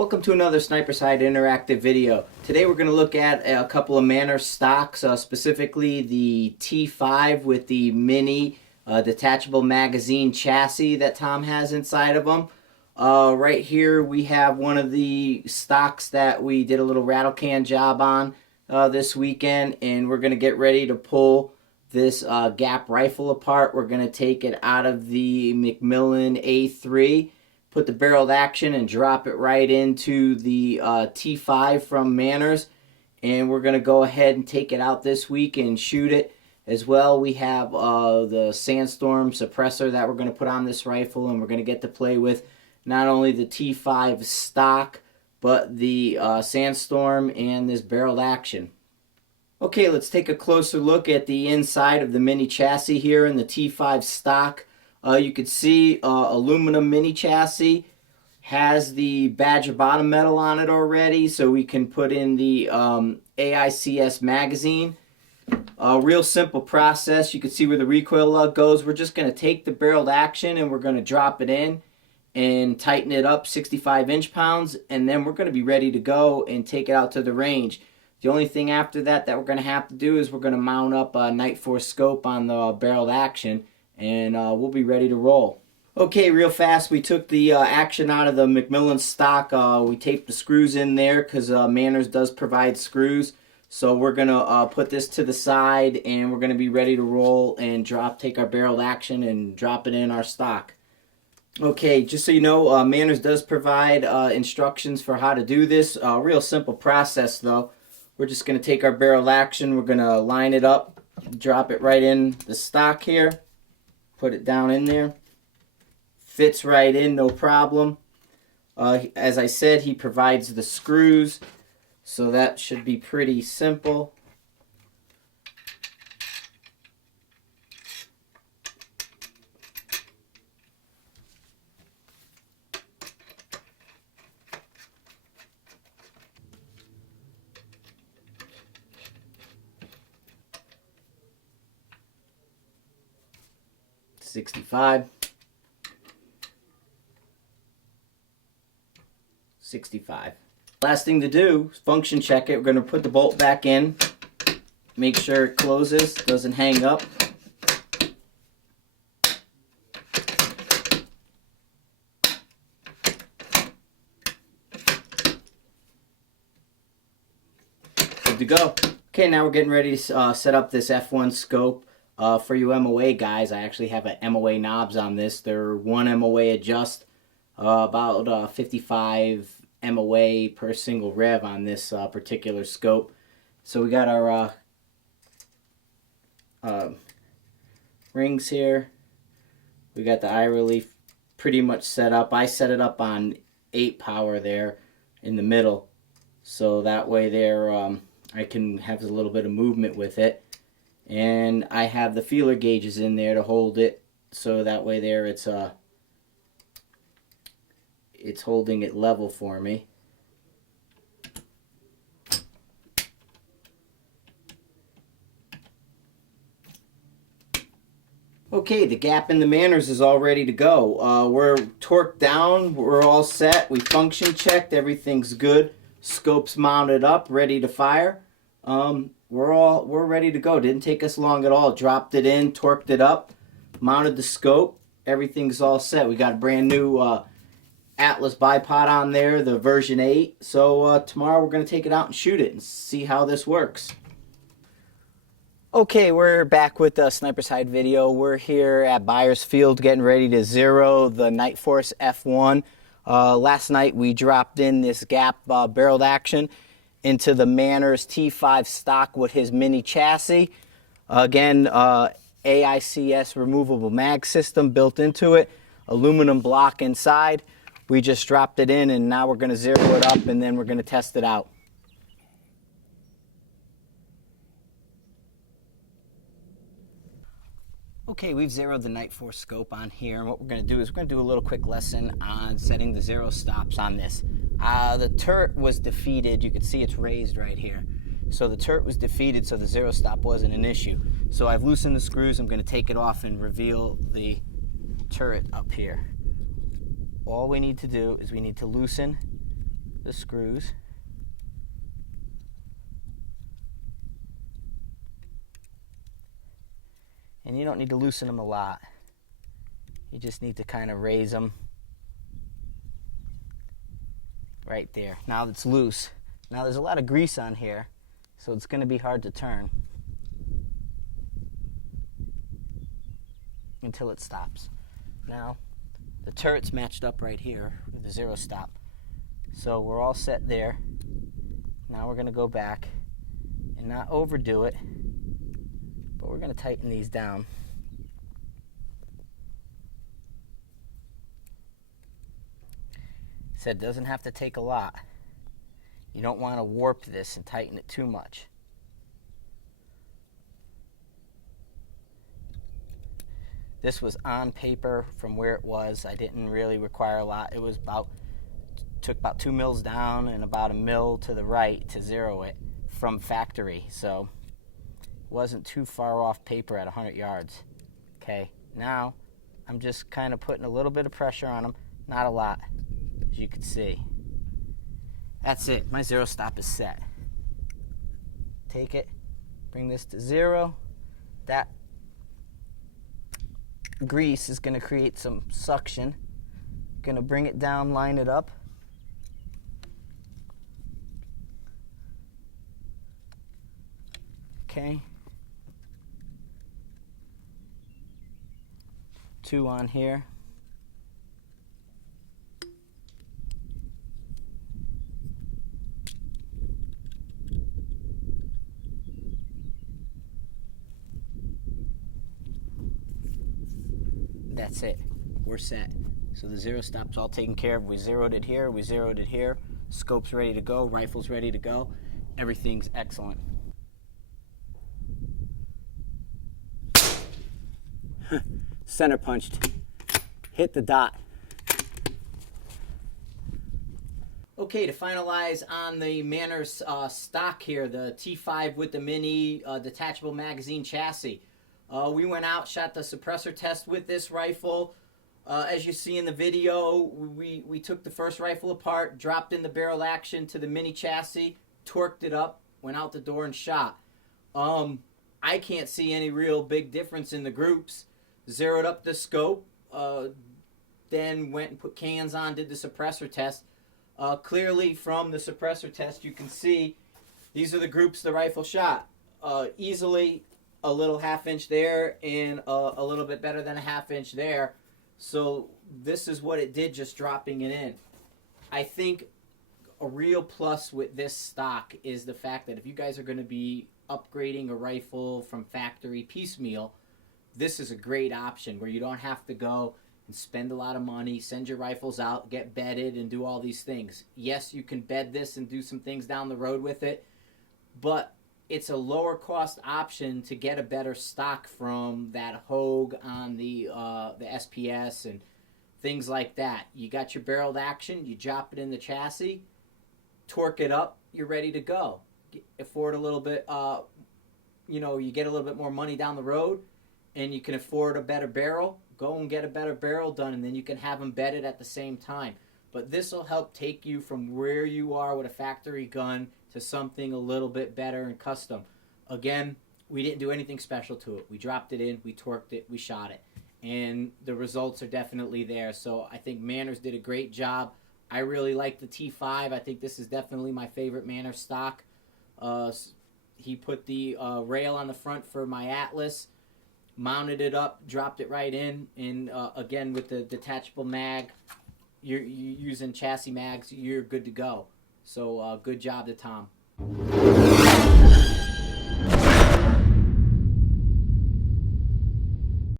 Welcome to another Sniper Side interactive video. Today we're going to look at a couple of Manor stocks, specifically the T-5 with the mini detachable magazine chassis that Tom has inside of them. Right here we have one of the stocks that we did a little rattle can job on this weekend, and we're going to get ready to pull this Gap rifle apart. We're going to take it out of the McMillan A3, put the barreled action and drop it right into the T5 from Manners, and we're going to go ahead and take it out this week and shoot it. As well, we have the Sandstorm suppressor that we're going to put on this rifle, and we're going to get to play with not only the T5 stock, but the Sandstorm and this barreled action. Okay, let's take a closer look at the inside of the mini chassis here in the T5 stock. You can see aluminum mini chassis, has the Badger bottom metal on it already, so we can put in the AICS magazine. Real simple process. You can see where the recoil lug goes. We're just going to take the barreled action and we're going to drop it in and tighten it up 65 inch-pounds, and then we're going to be ready to go and take it out to the range. The only thing after that we're going to have to do is we're going to mount up a Nightforce Scope on the barreled action, and we'll be ready to roll. Okay, real fast, we took the action out of the McMillan stock. We taped the screws in there because Manners does provide screws. So we're going to put this to the side, and we're going to be ready to roll and take our barreled action and drop it in our stock. Okay, just so you know, Manners does provide instructions for how to do this. Real simple process though. We're just going to take our barreled action, we're going to line it up, drop it right in the stock here. Put it down in there. Fits right in, no problem. As I said, he provides the screws, so that should be pretty simple. $65. $65. Last thing to do is function check it. We're going to put the bolt back in, make sure it closes, doesn't hang up. Good to go. Okay, now we're getting ready to set up this F1 scope. For you MOA guys, I actually have a MOA knobs on this. They're 1 MOA adjust, about 55 MOA per single rev on this particular scope. So we got our rings here. We got the eye relief pretty much set up. I set it up on 8 power there in the middle, so that way there I can have a little bit of movement with it. And I have the feeler gauges in there to hold it, so that way there it's holding it level for me. Okay, the gap in the Manners is all ready to go. We're torqued down, we're all set, we function checked, everything's good. Scope's mounted up, ready to fire. We're ready to go. Didn't take us long at all. Dropped it in, torqued it up, mounted the scope. Everything's all set. We got a brand new Atlas bipod on there, the version 8. So tomorrow we're going to take it out and shoot it and see how this works. Okay, we're back with the Sniper Side video. We're here at Byers Field getting ready to zero the Nightforce F1. Last night we dropped in this Gap barreled action into the Manners T5 stock with his mini chassis. Again, AICS removable mag system built into it, aluminum block inside. We just dropped it in, and now we're going to zero it up, and then we're going to test it out. Okay, we've zeroed the Nightforce scope on here, and what we're going to do is we're going to do a little quick lesson on setting the zero stops on this. The turret was defeated. You can see it's raised right here. So the turret was defeated, so the zero stop wasn't an issue. So I've loosened the screws. I'm going to take it off and reveal the turret up here. All we need to do is we need to loosen the screws. And you don't need to loosen them a lot. You just need to kind of raise them right there. Now it's loose. Now there's a lot of grease on here, so it's going to be hard to turn until it stops. Now the turret's matched up right here with the zero stop. So we're all set there. Now we're going to go back and not overdo it, but we're going to tighten these down. Said it doesn't have to take a lot. You don't want to warp this and tighten it too much. This was on paper from where it was. I didn't really require a lot. It was took about 2 mils down and about 1 mil to the right to zero it from factory. So it wasn't too far off paper at 100 yards. Okay, now I'm just kind of putting a little bit of pressure on them, not a lot, as you can see. That's it. My zero stop is set. Take it, bring this to zero. That grease is going to create some suction. Going to bring it down, line it up. Okay. 2 on here. That's it. We're set. So the zero stop's all taken care of. We zeroed it here. We zeroed it here. Scope's ready to go. Rifle's ready to go. Everything's excellent. Center punched. Hit the dot. Okay, to finalize on the Manners stock here, the T-5 with the mini detachable magazine chassis. We went out, shot the suppressor test with this rifle. As you see in the video, we took the first rifle apart, dropped in the barrel action to the mini chassis, torqued it up, went out the door and shot. I can't see any real big difference in the groups. Zeroed up the scope, then went and put cans on, did the suppressor test. Clearly from the suppressor test you can see these are the groups the rifle shot. Easily a little half-inch there and a little bit better than a half-inch there. So this is what it did just dropping it in. I think a real plus with this stock is the fact that if you guys are going to be upgrading a rifle from factory piecemeal, this is a great option where you don't have to go and spend a lot of money, send your rifles out, get bedded, and do all these things. Yes, you can bed this and do some things down the road with it, but it's a lower cost option to get a better stock from that Hogue on the SPS and things like that. You got your barreled action, you drop it in the chassis, torque it up, you're ready to go. Afford a little bit, you get a little bit more money down the road, and you can afford a better barrel. Go and get a better barrel done, and then you can have them bedded at the same time. But this will help take you from where you are with a factory gun to something a little bit better and custom. Again, we didn't do anything special to it. We dropped it in, we torqued it, we shot it. And the results are definitely there. So I think Manners did a great job. I really like the T-5. I think this is definitely my favorite Manners stock. He put the rail on the front for my Atlas, mounted it up, dropped it right in, and again with the detachable mag, you're using chassis mags, you're good to go. So good job to Tom.